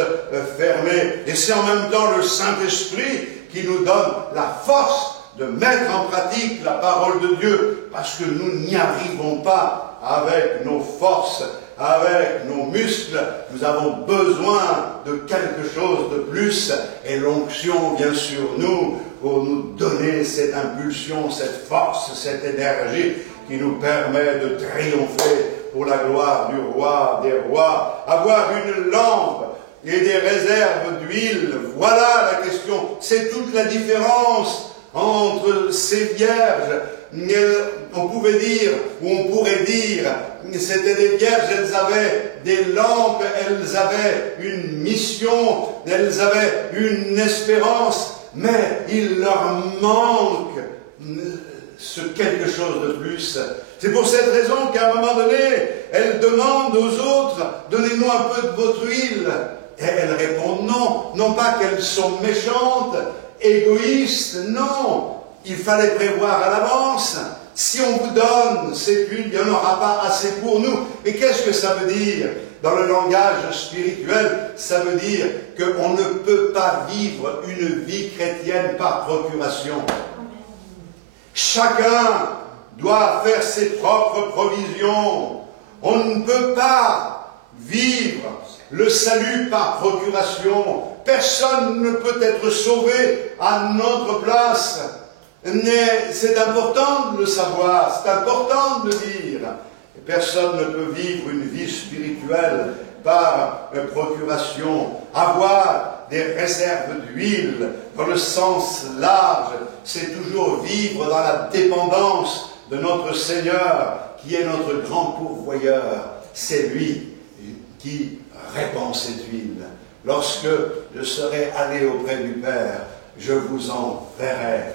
fermés. Et c'est en même temps le Saint-Esprit qui nous donne la force de mettre en pratique la parole de Dieu, parce que nous n'y arrivons pas avec nos forces, avec nos muscles. Nous avons besoin de quelque chose de plus. Et l'onction vient sur nous pour nous donner cette impulsion, cette force, cette énergie qui nous permet de triompher pour la gloire du roi des rois. Avoir une lampe et des réserves d'huile, voilà la question. C'est toute la différence entre ces vierges. On pouvait dire, ou on pourrait dire, c'était des vierges, elles avaient des lampes, elles avaient une mission, elles avaient une espérance, mais il leur manque ce quelque chose de plus. C'est pour cette raison qu'à un moment donné, elles demandent aux autres, donnez-nous un peu de votre huile. Et elles répondent non, non pas qu'elles sont méchantes, égoïstes, non. Il fallait prévoir à l'avance. Si on vous donne cette huile, il n'y en aura pas assez pour nous. Et qu'est-ce que ça veut dire? Dans le langage spirituel, ça veut dire qu'on ne peut pas vivre une vie chrétienne par procuration. Chacun doit faire ses propres provisions. On ne peut pas vivre le salut par procuration. Personne ne peut être sauvé à notre place. Mais c'est important de le savoir, c'est important de le dire. Personne ne peut vivre une vie spirituelle par procuration. Avoir des réserves d'huile, dans le sens large, c'est toujours vivre dans la dépendance de notre Seigneur, qui est notre grand pourvoyeur. C'est lui qui répand cette huile. Lorsque je serai allé auprès du Père, je vous enverrai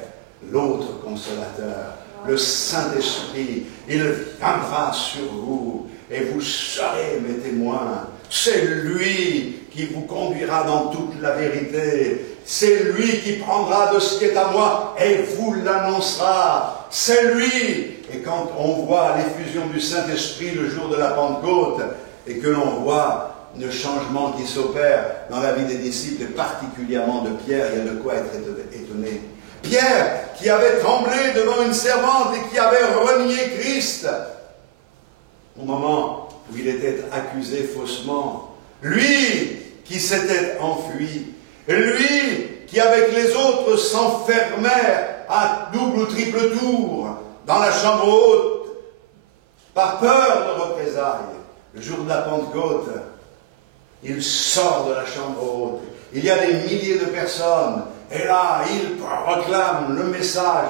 l'autre consolateur, le Saint-Esprit. Il viendra sur vous et vous serez mes témoins. C'est lui qui vous conduira dans toute la vérité. C'est lui qui prendra de ce qui est à moi et vous l'annoncera. C'est lui. Et quand on voit l'effusion du Saint-Esprit le jour de la Pentecôte et que l'on voit le changement qui s'opère dans la vie des disciples et particulièrement de Pierre, il y a de quoi être étonné. Pierre, qui avait tremblé devant une servante et qui avait renié Christ, au moment où il était accusé faussement, lui qui s'était enfui, lui qui avec les autres s'enfermait à double ou triple tour dans la chambre haute, par peur de représailles, le jour de la Pentecôte, il sort de la chambre haute. Il y a des milliers de personnes. Et là, il proclame le message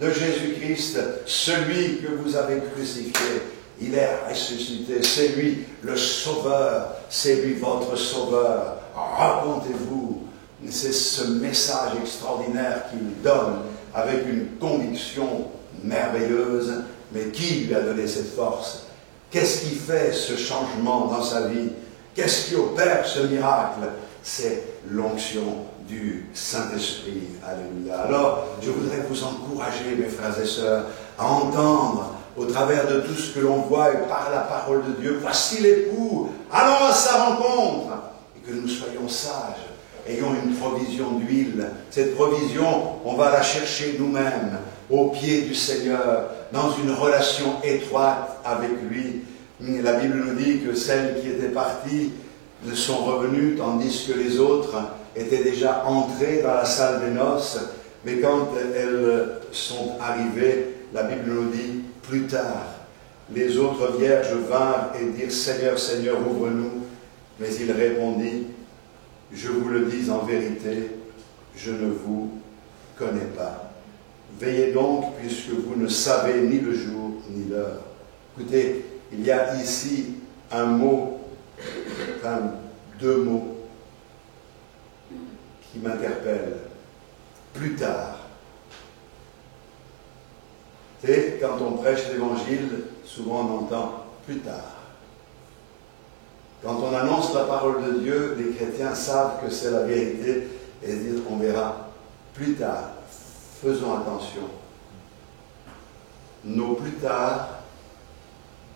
de Jésus-Christ, celui que vous avez crucifié. Il est ressuscité, c'est lui le Sauveur, c'est lui votre Sauveur. Racontez-vous, c'est ce message extraordinaire qu'il donne avec une conviction merveilleuse, mais qui lui a donné cette force? Qu'est-ce qui fait ce changement dans sa vie? Qu'est-ce qui opère ce miracle? C'est l'onction du Saint-Esprit. Alléluia. Alors, je voudrais vous encourager, mes frères et sœurs, à entendre au travers de tout ce que l'on voit et par la parole de Dieu, voici l'époux, allons à sa rencontre, et que nous soyons sages, ayons une provision d'huile. Cette provision, on va la chercher nous-mêmes, au pied du Seigneur, dans une relation étroite avec lui. La Bible nous dit que celles qui étaient parties ne sont revenues, tandis que les autres étaient déjà entrées dans la salle des noces. Mais quand elles sont arrivées, la Bible nous dit, plus tard, les autres vierges vinrent et dirent, Seigneur, Seigneur, ouvre-nous. Mais il répondit, je vous le dis en vérité, je ne vous connais pas. Veillez donc, puisque vous ne savez ni le jour ni l'heure. Écoutez, il y a ici un mot, enfin deux mots, qui m'interpellent. Plus tard. Tu sais, quand on prêche l'évangile, souvent on entend plus tard. Quand on annonce la parole de Dieu, les chrétiens savent que c'est la vérité et disent on verra plus tard. Faisons attention. Nos plus tard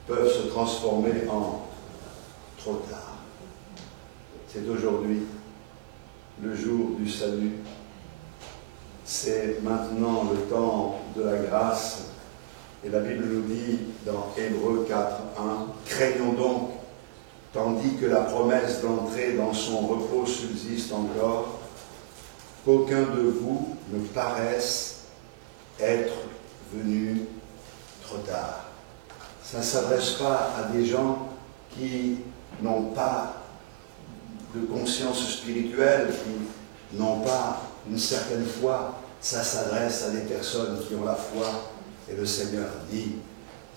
peuvent se transformer en trop tard. C'est aujourd'hui le jour du salut. C'est maintenant le temps de la grâce. Et la Bible nous dit dans Hébreux 4, 1, « Craignons donc, tandis que la promesse d'entrer dans son repos subsiste encore, qu'aucun de vous ne paraisse être venu trop tard. » Ça ne s'adresse pas à des gens qui n'ont pas de conscience spirituelle, qui n'ont pas une certaine foi. Ça s'adresse à des personnes qui ont la foi. Et le Seigneur dit,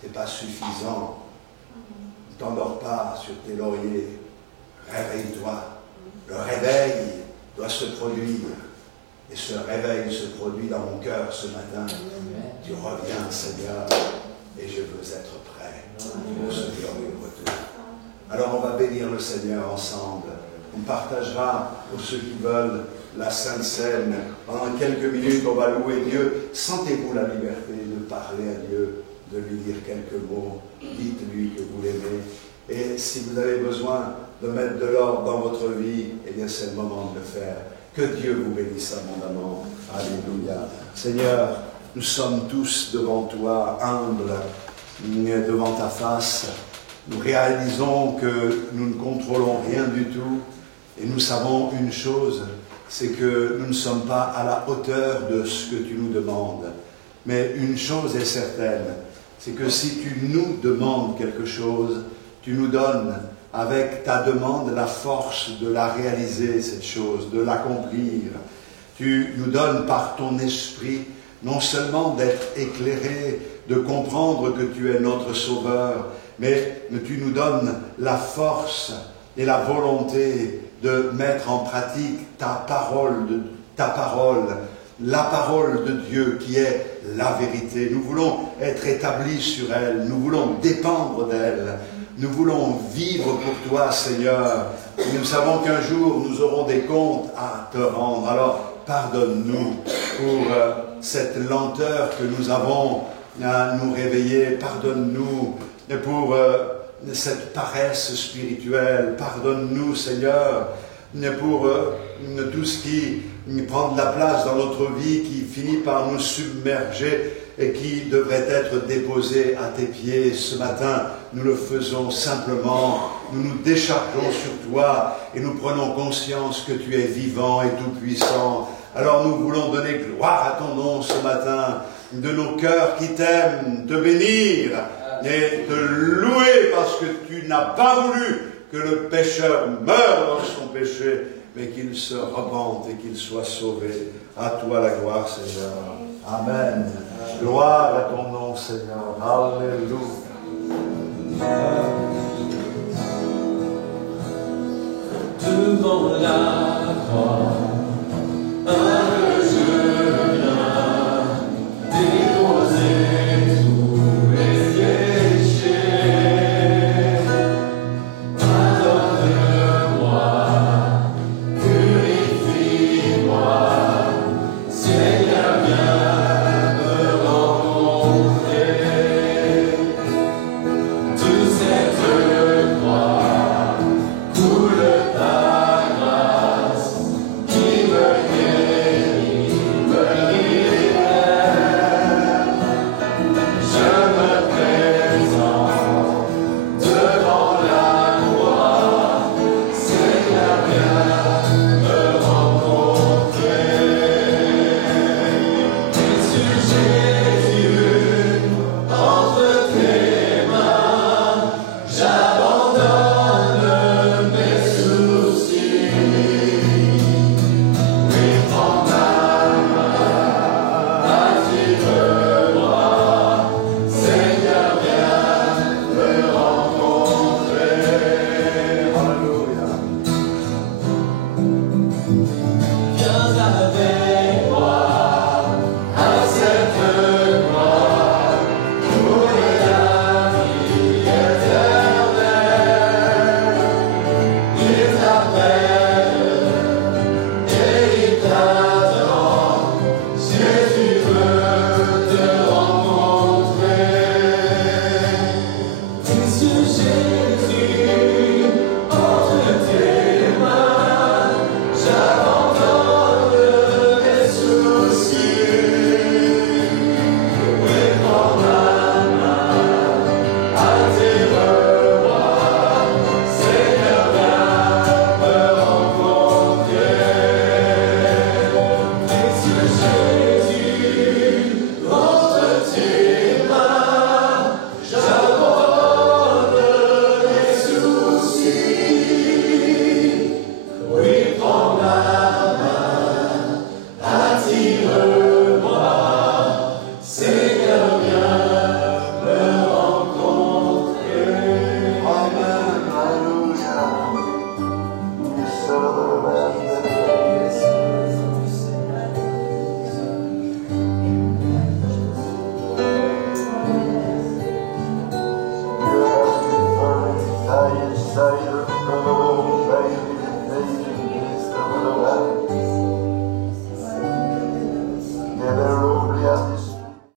c'est pas suffisant. Ne t'endors pas sur tes lauriers. Réveille-toi. Le réveil doit se produire. Et ce réveil se produit dans mon cœur ce matin. Tu reviens, Seigneur, et je veux être prêt pour ce glorieux retour. Alors on va bénir le Seigneur ensemble. On partagera, pour ceux qui veulent, la Sainte Seine. Pendant quelques minutes, on va louer Dieu. Sentez-vous la liberté de parler à Dieu, de lui dire quelques mots. Dites-lui que vous l'aimez. Et si vous avez besoin de mettre de l'ordre dans votre vie, eh bien c'est le moment de le faire. Que Dieu vous bénisse abondamment. Alléluia. Seigneur, nous sommes tous devant toi, humbles, devant ta face. Nous réalisons que nous ne contrôlons rien du tout. Et nous savons une chose, c'est que nous ne sommes pas à la hauteur de ce que tu nous demandes. Mais une chose est certaine, c'est que si tu nous demandes quelque chose, tu nous donnes avec ta demande la force de la réaliser, cette chose, de l'accomplir. Tu nous donnes par ton esprit non seulement d'être éclairés, de comprendre que tu es notre Sauveur, mais tu nous donnes la force et la volonté de mettre en pratique ta parole, la parole de Dieu qui est la vérité. Nous voulons être établis sur elle, nous voulons dépendre d'elle, nous voulons vivre pour toi, Seigneur. Et nous savons qu'un jour nous aurons des comptes à te rendre. Alors pardonne-nous pour cette lenteur que nous avons à nous réveiller. Pardonne-nous pour cette paresse spirituelle. Pardonne-nous, Seigneur, pour tout ce qui prend de la place dans notre vie, qui finit par nous submerger et qui devrait être déposé à tes pieds. Ce matin, nous le faisons simplement. Nous nous déchargeons sur toi et nous prenons conscience que tu es vivant et tout-puissant. Alors nous voulons donner gloire à ton nom ce matin, de nos cœurs qui t'aiment, te bénir et te louer parce que tu n'as pas voulu que le pécheur meure dans son péché, mais qu'il se repente et qu'il soit sauvé. À toi la gloire, Seigneur. Amen. Gloire à ton nom, Seigneur. Alléluia. Devant la croix, un je viens déposer tous mes péchés. Pardonne-moi, purifie-moi, Seigneur, viens me rencontrer. De cette croix coule ta grâce qui me guérit, me libère. Je me présente devant la croix, Seigneur, viens me rencontrer. Jésus, Jésus, entre tes mains, j'abandonne mes soucis. Oui, prends ma main, attire-moi, Seigneur, viens me rencontrer. Alléluia. Viens avec moi à cette croix pour la vie éternelle. Il t'appelle et il t'attend.